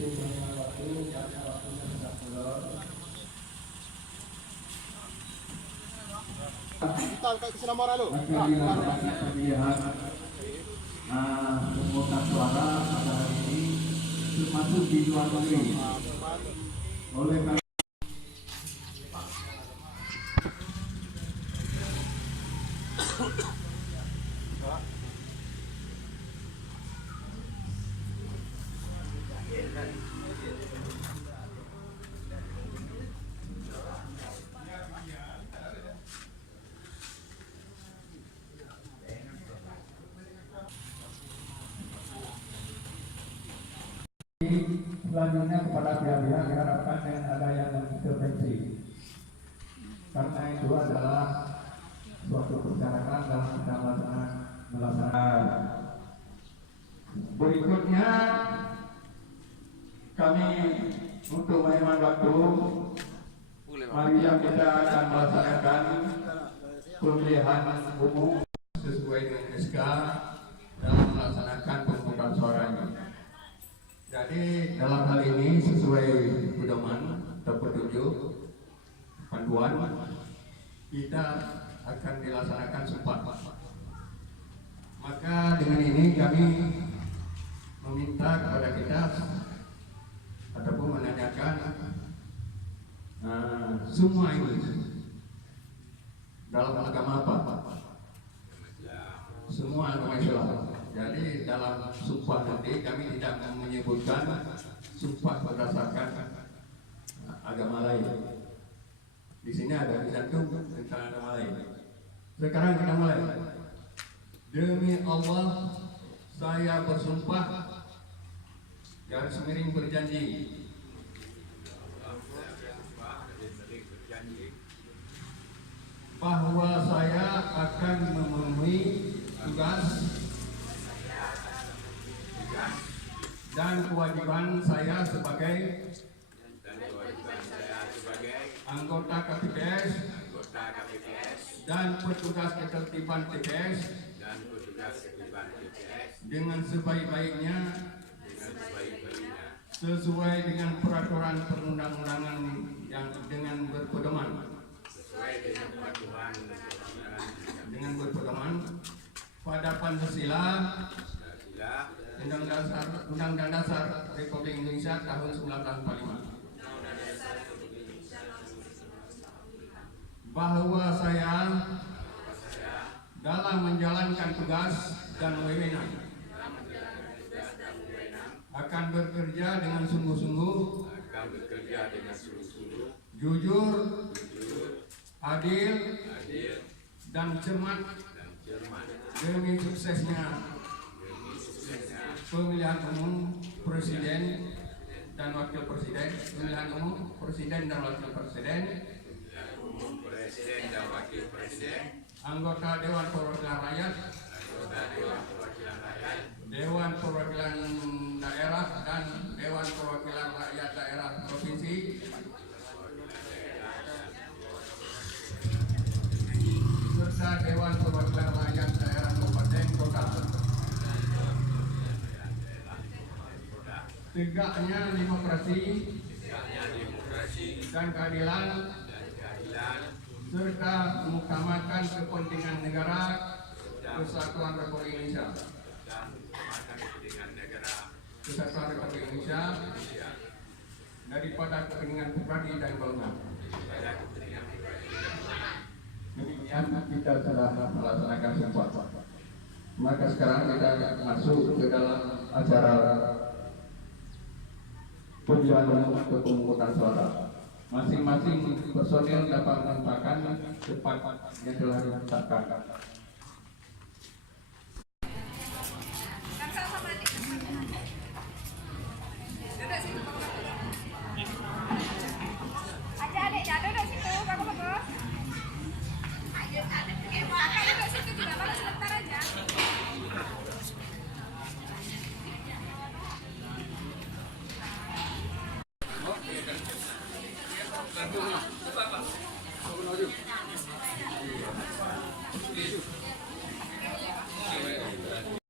Sehingga waktu karena waktunya sudah belum. Kita kayak kesenamora lo. Pemilihan pemungutan suara pada hari ini termasuk di luar negeri. Oleh karena selanjutnya kepada pihak-pihak diharapkan dengan ada yang mengintervensi, karena itu adalah suatu persyaratan dalam kita melaksanakan. Berikutnya kami untuk menghemat waktu, mari kita akan melaksanakan pemilihan umum sesuai dengan SK dalam melaksanakan pemungutan suara ini. Jadi dalam hal ini sesuai pedoman atau petunjuk panduan kita akan dilaksanakan sempat. Maka dengan ini kami meminta kepada kita ataupun menanyakan semua ini dalam agama apa? Semua agama Islam. Jadi dalam sumpah nanti kami tidak menyebutkan sumpah berdasarkan agama lain. Di sini ada dicantum tentang agama lain. Sekarang kita mulai. Demi Allah, saya bersumpah garis miring berjanji bahwa saya akan memenuhi tugas dan kewajiban saya sebagai anggota KPPS dan petugas ketertiban TPS dengan sebaik-baiknya sesuai dengan peraturan perundang-undangan yang dengan berpedoman pada Pancasila, Undang-Undang Dasar Republik Indonesia tahun 1945, bahwa saya dalam menjalankan tugas dan wewenang akan bekerja dengan sungguh-sungguh, jujur, adil, dan cermat demi suksesnya pemilihan umum presiden dan wakil presiden, pemilihan umum presiden dan wakil presiden, anggota Dewan Perwakilan Rakyat, Dewan Perwakilan Daerah dan Dewan Perwakilan Rakyat Daerah Provinsi, serta Dewan Perwakilan Rakyat Daerah Kabupaten Kota. Tegaknya demokrasi dan keadilan serta mengutamakan kepentingan negara Kesatuan Republik Indonesia, daripada kepentingan pribadi dan golongan. Demikian kita sudah melaksanakan sumpah. Maka sekarang kita masuk ke dalam acara pemilihan umum ke pemungutan suara. Masing-masing personil dapat menentukan tempat yang telah ditetapkan. Adik-adik ada di situ, bagus-bagus. Kakak duduk situ juga, bagus sebentar aja.